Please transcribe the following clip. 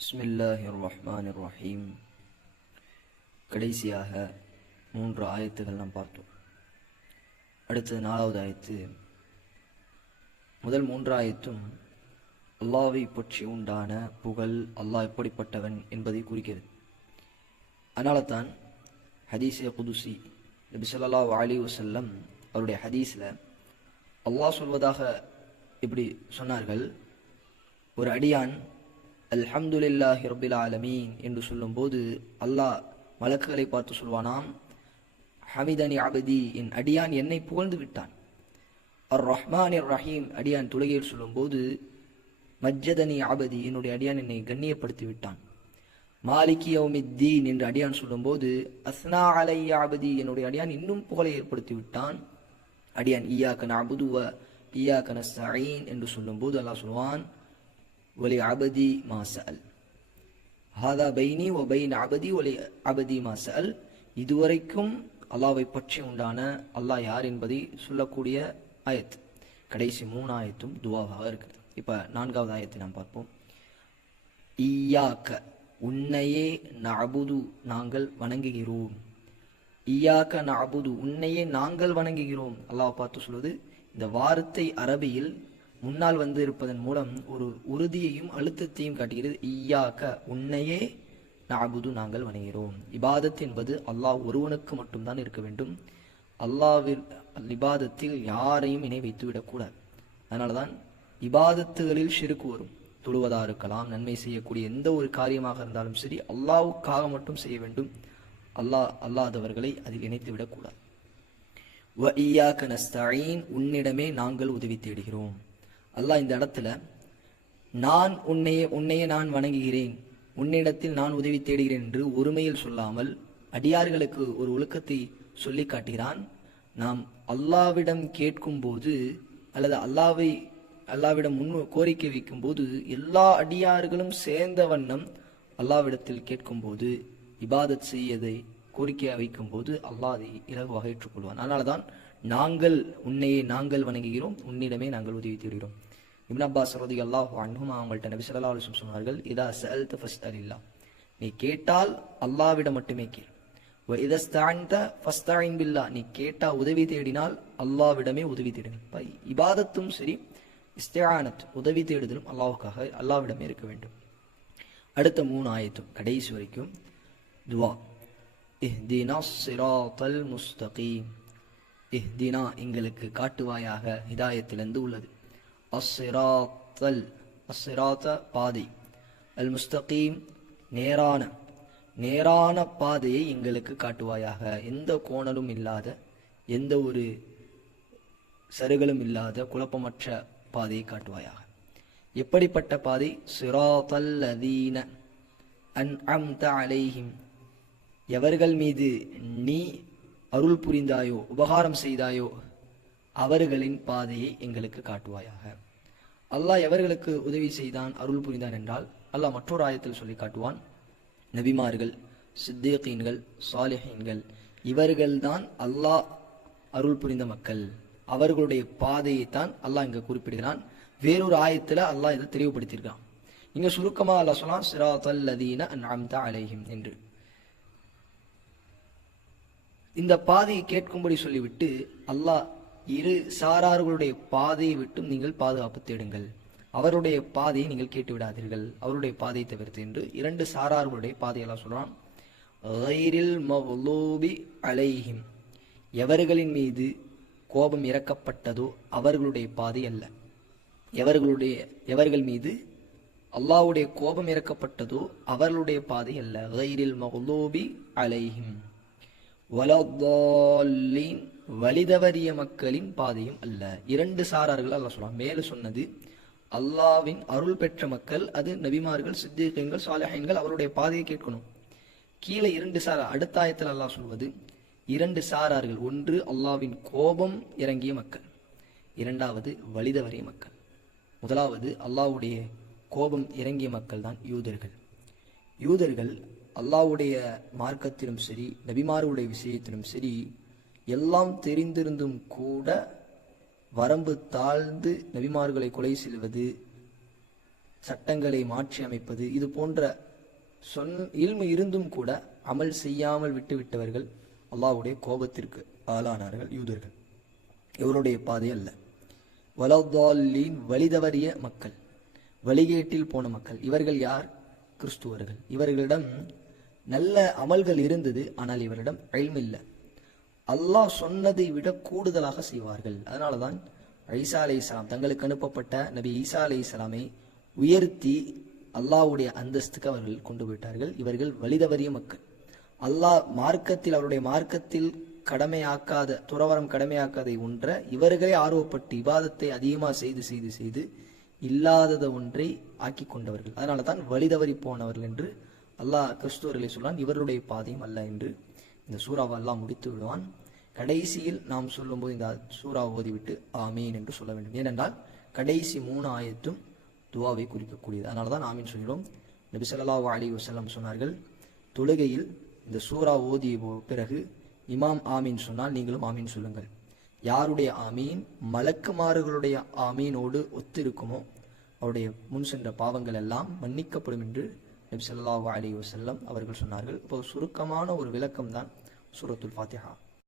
பிஸ்மில்லாஹிர் ரஹ்மானிர் ரஹீம். கடைசியாக 3 ஆயத்துகள் நாம் பார்த்தோம். அடுத்தது 4வது ஆயத்து. முதல் 3 ஆயத்தும் அல்லாஹ்வை பற்றி உண்டான புகழ், அல்லாஹ் எப்படிப்பட்டவன் என்பதை குறிக்கிறது. அதனால தான் ஹதீஸே குதுசி நபி ஸல்லல்லாஹு அலைஹி வஸல்லம் அவருடைய ஹதீஸில் அல்லாஹ் சொல்வதாக இப்படி சொன்னார்கள், ஒரு அடியான் அல்ஹம்துலில்லாஹி ரப்பில் ஆலமீன் என்று சொல்லும்போது அல்லாஹ் மலக்குகளை பார்த்து சொல்வானாம், ஹமிதனி அபதி, என் அடியான் என்னை புகழ்ந்து விட்டான். அர் ரஹ்மானிர் ரஹீம், அடியான் தொழுகையில் சொல்லும்போது மஜ்ஜதனி அபதி, என்னுடைய அடியான் என்னை கண்ணியப்படுத்தி விட்டான். மாலிகி யௌமித்தீன் என்று அடியான் சொல்லும்போது அஸ்னா அலைய அபதி, என்னுடைய அடியான் இன்னும் புகழை ஏற்படுத்தி விட்டான். அடியான் இய்யாக நஅபுது வ இய்யாக நஸ்தஈன் என்று சொல்லும்போது அல்லாஹ் சொல்வான், வலி அபதி மா சஅல், ஹாதா பைனி வ பைன அபதி வலி அபதி மா சஅல். இதுவரைக்கும் அல்லாஹ்வை பற்றி உண்டான அல்லாஹ் யார் என்பதை சொல்லக்கூடிய ஆயத். கடைசி 3 ஆயத்தும் துவாவாக இருக்குது. இப்போ 4வது ஆயத்தை நாம் பார்ப்போம். இய்யாக, உன்னையே நஅபுது, நாங்கள் வணங்குகிறோம். இய்யாக நஅபுது, உன்னையே நாங்கள் வணங்குகிறோம். அல்லாஹ் பார்த்து சொல்வது, இந்த வார்த்தை அரபியில் முன்னால் வந்து இருப்பதன் மூலம் ஒரு உறுதியையும் அழுத்தத்தையும் காட்டுகிறது. இய்யாக, உன்னையே நஅபுது, நாங்கள் வணங்குகிறோம். இபாதத் என்பது அல்லாஹ் ஒருவனுக்கு மட்டும்தான் இருக்க வேண்டும். அல்லாஹ்வில் இபாதத்தில் யாரையும் இணை வைத்து விடக்கூடாது. அதனால தான் இபாதத்துகளில் ஷிர்க் வரும். தொழுவதாக இருக்கலாம், நன்மை செய்யக்கூடிய எந்த ஒரு காரியமாக இருந்தாலும் சரி, அல்லாஹ்வுக்காக மட்டும் செய்ய வேண்டும். அல்லாதவர்களை அதில் இணைத்து விடக்கூடாது. வ இய்யாக நஸ்தஈன், உன்னிடமே நாங்கள் உதவி தேடுகிறோம். அல்லாஹ் இந்த இடத்துல நான் உன்னையே நான் வணங்குகிறேன், உன்னிடத்தில் நான் உதவி தேடுகிறேன் என்று ஒருமையில் சொல்லாமல் அடியார்களுக்கு ஒரு ஒழுக்கத்தை சொல்லி காட்டுகிறான். நாம் அல்லாஹ்விடம் கேட்கும் போது அல்லது அல்லாஹ்விடம் கோரிக்கை வைக்கும் போது எல்லா அடியார்களும் சேர்ந்த வண்ணம் அல்லாஹ்விடத்தில் கேட்கும் போது, இபாதத் செய்யதை கோரிக்கையாக வைக்கும் போது அல்லாஹ் அதை இலகுவாக ஏற்றுக்கொள்வான். அதனால தான் உன்னையே நாங்கள் வணங்குகிறோம், உன்னிடமே நாங்கள் உதவி தேடுகிறோம். இப்னு அப்பாஸ் ரலியல்லாஹு அன்ஹுமா அவங்கள்ட்ட நபி ஸல்லல்லாஹு அலைஹி வஸல்லம் சொன்னார்கள், இதா சஅல்த ஃபஸ்அலில்லாஹ், நீ கேட்டால் அல்லாஹ்விடம் மட்டுமே கேள். வ இதா ஸ்தஅன்த ஃபஸ்தஇன் பில்லாஹ், நீ கேட்டா உதவி தேடினால் அல்லாஹ்விடமே உதவி தேடுங்கள். இபாதத்தும் சரி, இஸ்திஆனத் உதவி தேடுதலும் அல்லாஹ்வுக்காக அல்லாஹ்விடமே இருக்க வேண்டும். அடுத்த 3 ஆயத்தும் கடைசி வரைக்கும் துவா. இஹ்தினஸ் ஸிராத்தல் முஸ்தகீம், இஹ்தினா, எங்களுக்கு காட்டுவாயாக, ஹிதாயத்திலிருந்து உள்ளது. அஸ்ஸிராத்த பாதை, அல் முஸ்தகீம் நேரான பாதையை எங்களுக்கு காட்டுவாயாக. எந்த கோணலும் இல்லாத, எந்த ஒரு சருகலும் இல்லாத, குழப்பமற்ற பாதையை காட்டுவாயாக. எப்படிப்பட்ட பாதை? சிராத்தல் லதீன அன்அம்த அலைஹிம், எவர்கள் மீது நீ அருள் புரிந்தாயோ, உபகாரம் செய்தாயோ, அவர்களின் பாதையை எங்களுக்கு காட்டுவாயாக. அல்லாஹ் எவர்களுக்கு உதவி செய்தான், அருள் புரிந்தான் என்றால் அல்லாஹ் மற்றொரு ஆயத்தில் சொல்லி காட்டுவான், நபிமார்கள், சித்தீகீன்கள், சாலிஹீன்கள், இவர்கள்தான் அல்லாஹ் அருள் புரிந்த மக்கள். அவர்களுடைய பாதையை தான் அல்லாஹ் இங்க குறிப்பிடுகிறான். வேறொரு ஆயத்துல அல்லாஹ் இதை தெளிவுபடுத்தியிருக்கான். இங்க சுருக்கமா அல்லாஹ் சொன்னான், சிராத்தல் லதீன அன்அம்த அலைஹிம் என்று. இந்த பாதையை கேட்கும்படி சொல்லிவிட்டு அல்லாஹ் இரு சாரார்களுடைய பாதையை விட்டும் நீங்கள் பாதுகாப்பு தேடுங்கள், அவருடைய பாதையை நீங்கள் கேட்டு விடாதீர்கள், அவருடைய பாதையை தவிர்த்து என்று 2 சாரார்களுடைய பாதையெல்லாம் சொல்றான். கைரில் மக்லூபி அலைஹிம், எவர்களின் மீது கோபம் இறக்கப்பட்டதோ அவர்களுடைய பாதை அல்ல. எவர்கள் மீது அல்லாஹ்வுடைய கோபம் இறக்கப்பட்டதோ அவர்களுடைய பாதை அல்ல. கைரில் மக்லூபி அலைஹிம் வலதால்லீன், வலிதவறிய மக்களின் பாதையும் அல்ல. 2 சாரார்கள் அல்லாஹ் சொல்றான். மேல சொன்னது அல்லாஹ்வின் அருள் பெற்ற மக்கள், அது நபிமார்கள், சித்தீகீன்கள், சாலிஹீன்கள், அவருடைய பாதையை கேட்கணும். கீழே 2 சாரார், அடுத்த ஆயத்தில் அல்லாஹ் சொல்வது 2 சாரார்கள். ஒன்று அல்லாஹ்வின் கோபம் இறங்கிய மக்கள், 2வது வலிதவறிய மக்கள். முதலாவது அல்லாஹ்வுடைய கோபம் இறங்கிய மக்கள் தான் யூதர்கள். அல்லாஹ்வுடைய மார்க்கத்திலும் சரி, நபிமார்களுடைய விஷயத்திலும் சரி, எல்லாம் தெரிந்திருந்தும் கூட வரம்பு தாழ்ந்து நபிமார்களை கொலை செய்வது, சட்டங்களை மாற்றி அமைப்பது, இது போன்ற இல்மு இருந்தும் கூட அமல் செய்யாமல் விட்டுவிட்டவர்கள் அல்லாஹ்வுடைய கோபத்திற்கு ஆளானார்கள் யூதர்கள். இவருடைய பாதை அல்ல. வலதால்லீன், வழிதவறிய மக்கள், வழிகேட்டில் போன மக்கள். இவர்கள் யார்? கிறிஸ்துவர்கள். இவர்களிடம் நல்ல அமல்கள் இருந்தது, ஆனால் இவரிடம் இல்மு இல்லை. அல்லாஹ் சொன்னதை விட கூடுதலாக செய்வார்கள். அதனாலதான் ஈசா அலைஹிஸ்ஸலாம், தங்களுக்கு அனுப்பப்பட்ட நபி ஈசா அலைஹிஸ்ஸலாமை உயர்த்தி அல்லாஹ்வுடைய அந்தஸ்துக்கு அவர்கள் கொண்டு விட்டார்கள். இவர்கள் வழிதவறிய மக்கள். அல்லாஹ் மார்க்கத்தில், அவருடைய மார்க்கத்தில் கடமையாக்காத, துறவரம் கடமையாக்காதை ஒன்றை இவர்களே ஆர்வப்பட்டு இபாதத்தை அதிகமாக செய்து செய்து செய்து இல்லாதத ஒன்றை ஆக்கி கொண்டவர்கள். அதனால தான் வழிதவறி போனவர்கள் என்று அல்லாஹ் கிறிஸ்துவர்களை சொல்லான். இவருடைய பாதையும் அல்ல என்று இந்த சூறாவை அல்லாஹ் முடித்து விடுவான். கடைசியில் நாம் சொல்லும்போது இந்த சூறாவை ஓதிவிட்டு ஆமீன் என்று சொல்ல வேண்டும். ஏனென்றால் கடைசி 3 ஆயத்தும் துவாவை குறிக்கக்கூடியது. அதனால தான் ஆமீன் சொல்கிறோம். நபி ஸல்லல்லாஹு அலைஹி வஸல்லம் சொன்னார்கள், தொழுகையில் இந்த சூறா ஓதிய பிறகு இமாம் ஆமீன் சொன்னால் நீங்களும் ஆமீன் சொல்லுங்கள். யாருடைய ஆமீன் மலக்குமார்களுடைய ஆமீனோடு ஒத்திருக்குமோ அவருடைய முன் சென்ற பாவங்கள் எல்லாம் மன்னிக்கப்படும் என்று நபி ஸல்லல்லாஹு அலைஹி வஸல்லம் அவர்கள் சொன்னார்கள். இப்போ சுருக்கமான ஒரு விளக்கம் தான் சூரத்துல் ஃபாத்திஹா.